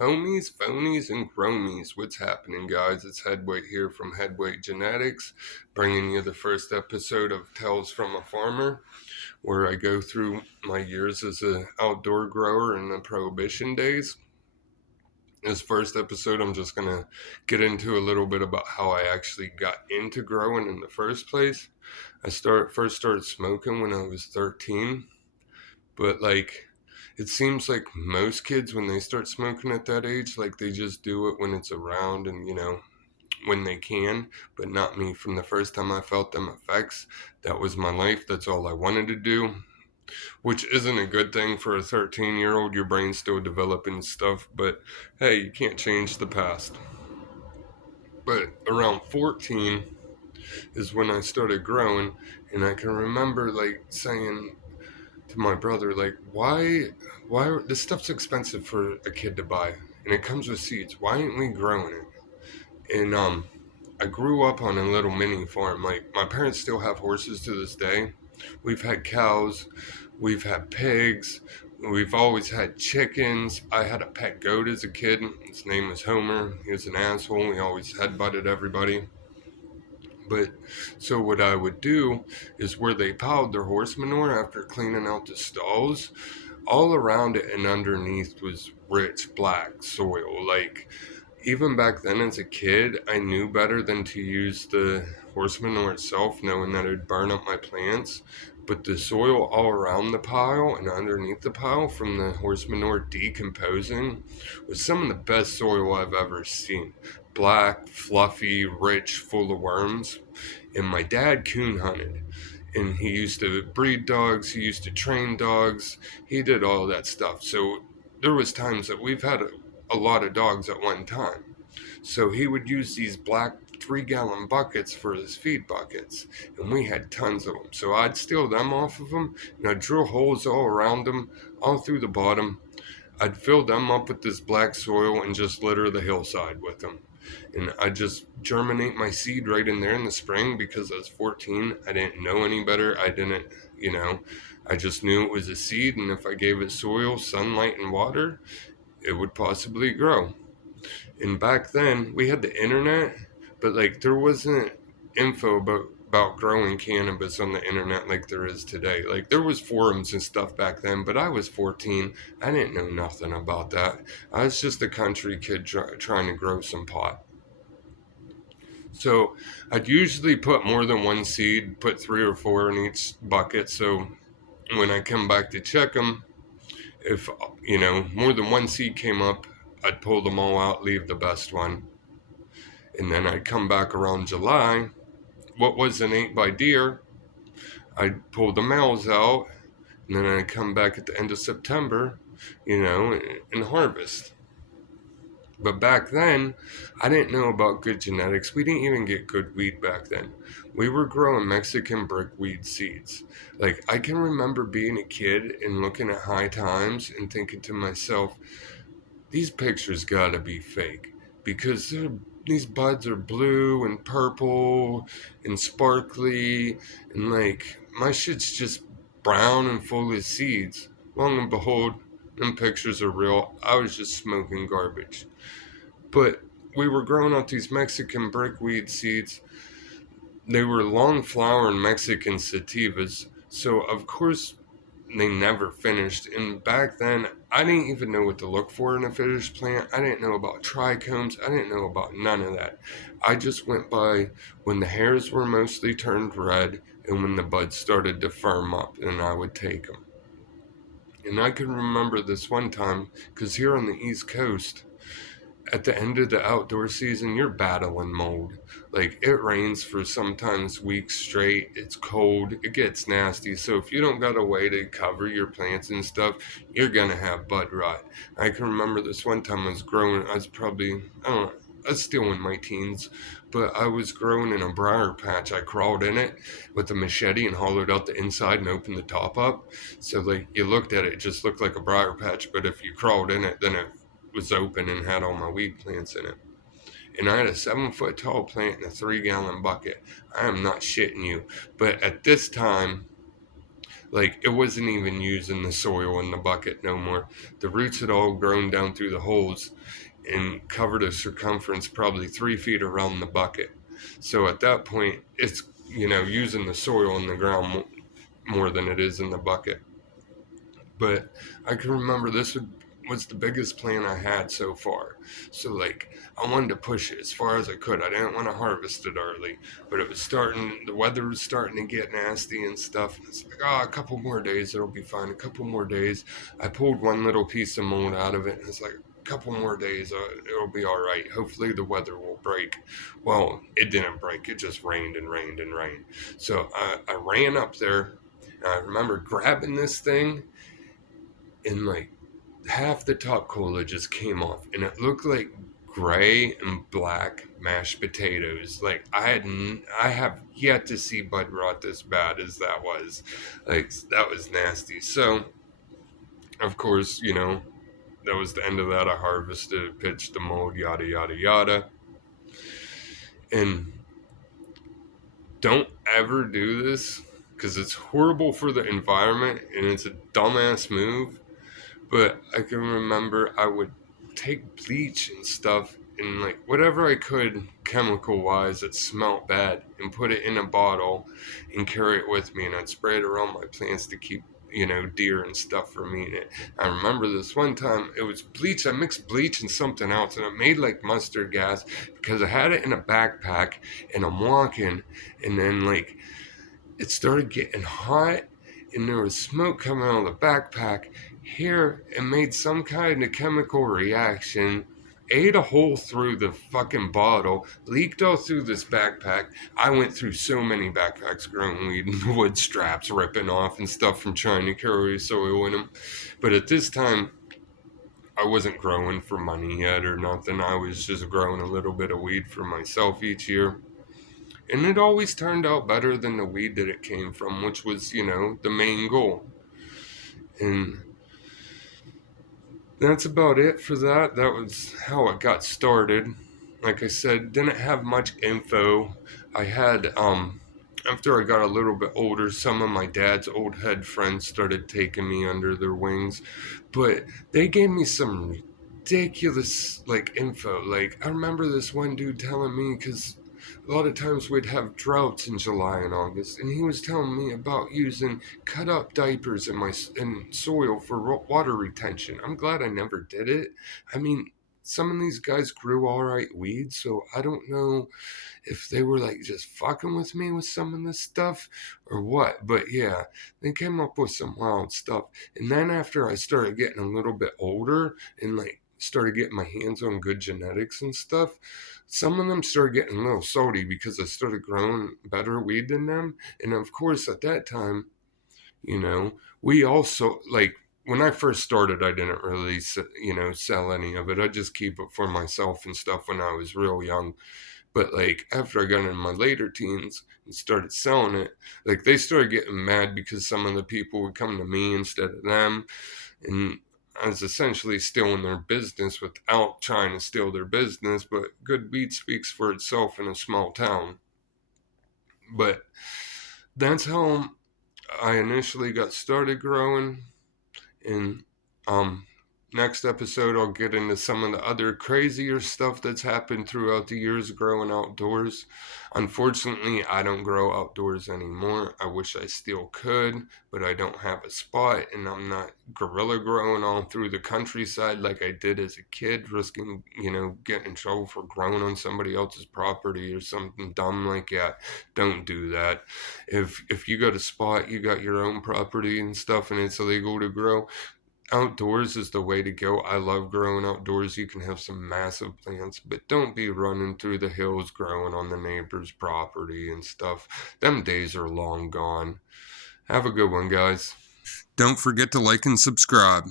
Homies, phonies, and chromies. What's happening, guys? It's Headweight here from Headweight Genetics, bringing you the first episode of Tales from a Farmer, where I go through my years as an outdoor grower in the Prohibition days. This first episode, I'm just going to get into a little bit about how I actually got into growing in the first place. I first started smoking when I was 13, but it seems like most kids, when they start smoking at that age, like they just do it when it's around and, when they can, but not me. From the first time I felt them effects, that was my life. That's all I wanted to do, which isn't a good thing for a 13-year-old. Your brain's still developing stuff, but hey, you can't change the past. But around 14 is when I started growing, and I can remember saying to my brother, why this stuff's expensive for a kid to buy, and it comes with seeds. Why aren't we growing it? And I grew up on a little mini farm. Like, my parents still have horses to this day. We've had cows, we've had pigs, we've always had chickens. I had a pet goat as a kid. His name was Homer. He was an asshole. He always headbutted everybody. But so what I would do is, where they piled their horse manure after cleaning out the stalls, all around it and underneath was rich black soil. Like, even back then as a kid, I knew better than to use the horse manure itself, knowing that it would burn up my plants. But the soil all around the pile and underneath the pile from the horse manure decomposing was some of the best soil I've ever seen. Black, fluffy, rich, full of worms. And my dad coon hunted. And he used to breed dogs, he used to train dogs, he did all that stuff. So there was times that we've had a lot of dogs at one time. So he would use these black 3-gallon buckets for his feed buckets, and we had tons of them. So I'd steal them off of him, and I'd drill holes all around them, all through the bottom. I'd fill them up with this black soil and just litter the hillside with them. And I'd just germinate my seed right in there in the spring, because I was 14. I didn't know any better. I just knew it was a seed, and if I gave it soil, sunlight, and water, it would possibly grow. And back then, we had the internet, but there wasn't info about growing cannabis on the internet like there is today. Like, there was forums and stuff back then, but I was 14. I didn't know nothing about that. I was just a country kid trying to grow some pot. So I'd usually put more than one seed, put 3 or 4 in each bucket. So when I come back to check them, if, more than one seed came up, I'd pull them all out, leave the best one. And then I'd come back around July. What was an 8 by deer, I'd pull the males out. And then I'd come back at the end of September, and harvest. But back then, I didn't know about good genetics. We didn't even get good weed back then. We were growing Mexican brickweed seeds. Like, I can remember being a kid and looking at High Times and thinking to myself, these pictures gotta be fake, because these buds are blue and purple and sparkly, and my shit's just brown and full of seeds. Long and behold, them pictures are real. I was just smoking garbage. But we were growing out these Mexican brickweed seeds. They were long flowering Mexican sativas, so of course they never finished. And back then, I didn't even know what to look for in a finished plant. I didn't know about trichomes. I didn't know about none of that. I just went by when the hairs were mostly turned red and when the buds started to firm up, and I would take them. And I can remember this one time, because here on the East Coast, at the end of the outdoor season, you're battling mold. Like, it rains for sometimes weeks straight. It's cold. It gets nasty. So if you don't got a way to cover your plants and stuff, you're going to have bud rot. I can remember this one time I was growing. I was probably, I don't know, I was still in my teens, but I was growing in a briar patch. I crawled in it with a machete and hollowed out the inside and opened the top up. So, you looked at it, it just looked like a briar patch, but if you crawled in it, then it was open and had all my weed plants in it. And I had a 7-foot tall plant in a 3-gallon bucket. I am not shitting you. But at this time, Like, it wasn't even using the soil in the bucket no more. The roots had all grown down through the holes and covered a circumference probably 3 feet around the bucket. So at that point, it's, using the soil in the ground more than it is in the bucket. But I can remember was the biggest plan I had so far. So, like, I wanted to push it as far as I could. I didn't want to harvest it early, but the weather was starting to get nasty and stuff. And it's like, a couple more days, it'll be fine. A couple more days. I pulled one little piece of mold out of it, and it's like, a couple more days, it'll be all right. Hopefully the weather will break. Well, it didn't break. It just rained and rained and rained. So I ran up there. And I remember grabbing this thing, and like half the top cola just came off, and it looked like gray and black mashed potatoes. Like, I have yet to see bud rot this bad as that was. Like, that was nasty. So of course, that was the end of that. I harvested, pitched the mold, yada yada yada. And don't ever do this, because it's horrible for the environment and it's a dumbass move. But I can remember I would take bleach and stuff and, like, whatever I could chemical wise that smelled bad, and put it in a bottle and carry it with me, and I'd spray it around my plants to keep, deer and stuff from eating it. I remember this one time, it was bleach. I mixed bleach and something else, and it made like mustard gas, because I had it in a backpack, and I'm walking, and then, like, it started getting hot, and there was smoke coming out of the backpack. Here, it made some kind of chemical reaction, ate a hole through the fucking bottle, leaked all through this backpack. I went through so many backpacks growing weed, and wood straps ripping off and stuff from trying to carry soil in them. But at this time, I wasn't growing for money yet or nothing. I was just growing a little bit of weed for myself each year. And it always turned out better than the weed that it came from, which was, the main goal. And that's about it for that. That was how it got started. Like I said, didn't have much info. I had, after I got a little bit older, some of my dad's old head friends started taking me under their wings. But they gave me some ridiculous, like, info. Like, I remember this one dude telling me, because a lot of times we'd have droughts in July and August, and he was telling me about using cut up diapers in soil for water retention. I'm glad I never did it. I mean, some of these guys grew all right weeds, so I don't know if they were like just fucking with me with some of this stuff or what. But yeah, they came up with some wild stuff. And then after I started getting a little bit older and, like, started getting my hands on good genetics and stuff, some of them started getting a little salty because I started growing better weed than them. And of course, at that time, we also, like, when I first started, I didn't really, sell any of it. I just keep it for myself and stuff when I was real young. But, like, after I got in my later teens and started selling it, like, they started getting mad because some of the people would come to me instead of them. And I was essentially stealing their business without trying to steal their business. But good weed speaks for itself in a small town. But that's how I initially got started growing. And next episode, I'll get into some of the other crazier stuff that's happened throughout the years growing outdoors. Unfortunately, I don't grow outdoors anymore. I wish I still could, but I don't have a spot, and I'm not guerrilla growing all through the countryside like I did as a kid, risking, getting in trouble for growing on somebody else's property or something dumb like that. Don't do that. If you got a spot, you got your own property and stuff, and it's illegal to grow, outdoors is the way to go. I love growing outdoors. You can have some massive plants, but don't be running through the hills growing on the neighbor's property and stuff. Them days are long gone. Have a good one, guys. Don't forget to like and subscribe.